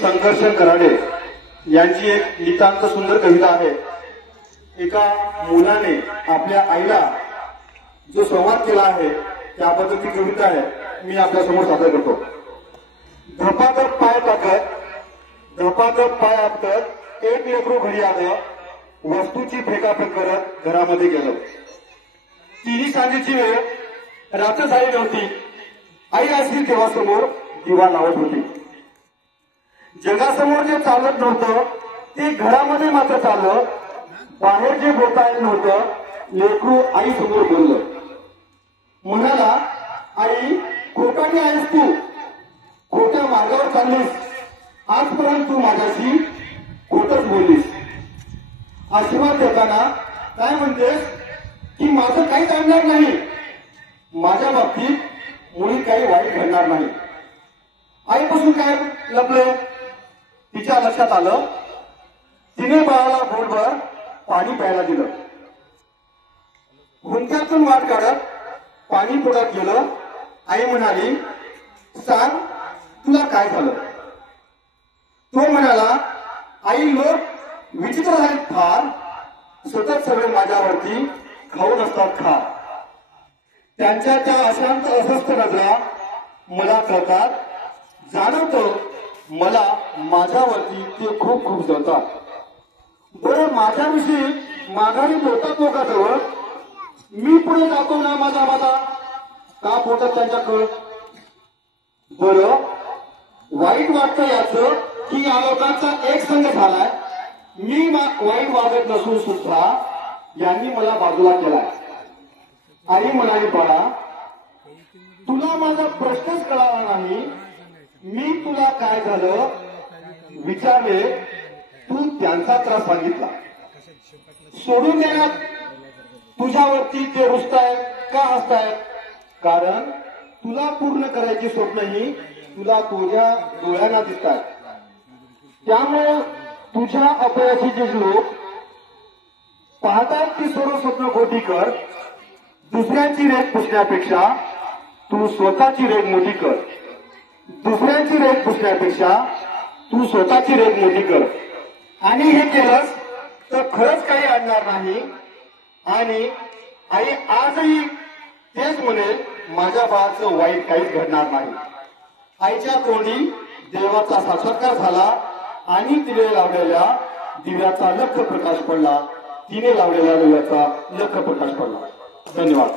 संघर्ष कराडे यांची एक नितांत सुंदर कविता आहे। एका मुलाने आपल्या आईला जो संवाद केला आहे त्याबद्दल ती कविता आहे, मी आपल्या समोर सादर करतो। धपाधप पाय टाकत, धपाधप पाय आपटत एक लेकरू घरी आलं, वस्तूची फेकाफेक करत घरामध्ये गेलं। तिन्ही सांजेची वेळ, रात्र झाली नव्हती, आई असली तेव्हा समोर दिवा लावत होती। जगासमोर जे चालत नव्हतं ते घरामध्ये मात्र चाललं, बाहेर जे बोलता येत नव्हतं लेकरू आई समोर बोललं। म्हणाला, आई खोटाटी आहेस तू, खोट्या मार्गावर चाललीस, आजपर्यंत तू माझ्याशी खोटच बोललीस। आशीर्वाद देताना काय म्हणतेस की माझं काही चालणार नाही, माझ्या बाबतीत मुळी काही वाईट घडणार नाही। आईपासून काय लपलं तिच्या लक्षात आलं। तिने बाळाला बोलभर पाणी प्यायला दिलं। हुंक्यातून वाट काढत पाणी पोटात गेलं। आई म्हणाली, सांग तुला काय झालं? तो म्हणाला, आई लोक विचित्र आहेत फार, सतत सगळे माझ्यावरती खाऊन असतात खार। त्यांच्या त्या अशांत अस्वस्थ नजरा मला कळतात, जाणवतं मला माझ्यावरती ते खूप खूप जळतात। बरं माझ्याविषयी माघारी बोलतात लोकांजवळ, मी पुढे जातो ना माझा माझा का पोटात त्यांच्या कळ। बरं वाईट वाटतं याचं की या लोकांचा एक संघ झालाय, मी वाईट वागत नसून सुद्धा यांनी मला बाजूला केलाय। आई म्हणाली, बाळा तुला माझा प्रश्नच कळाला नाही, मी तुला काय झालं विचारले, तू त्यांचा त्रास सांगितला। सोडून देण्यात तुझ्यावरती ते रुसतायत का हसतायत? कारण तुला पूर्ण करायची स्वप्नही तुला तुझ्या डोळ्यांना दिसतात। त्यामुळे तुझ्या अपयशाचे लोक पाहतात की सर्व स्वप्न खोटी कर, दुसऱ्यांची रेख पुसण्यापेक्षा तू स्वतःची रेख मोठी कर। दुसऱ्यांची रेख पुसण्यापेक्षा तू स्वतःची रेख मोठी कर, आणि हे केलंस तर खरंच काही आणणार नाही। आणि आई आजही तेच म्हणेल, माझ्या बाळाचं वाईट काहीच घडणार नाही। आईच्या तोंडी देवाचा साक्षात्कार झाला आणि तिने लावलेल्या दिव्याचा लख प्रकाश पडला, तिने लावलेल्या दिव्याचा लख प्रकाश पडला। धन्यवाद।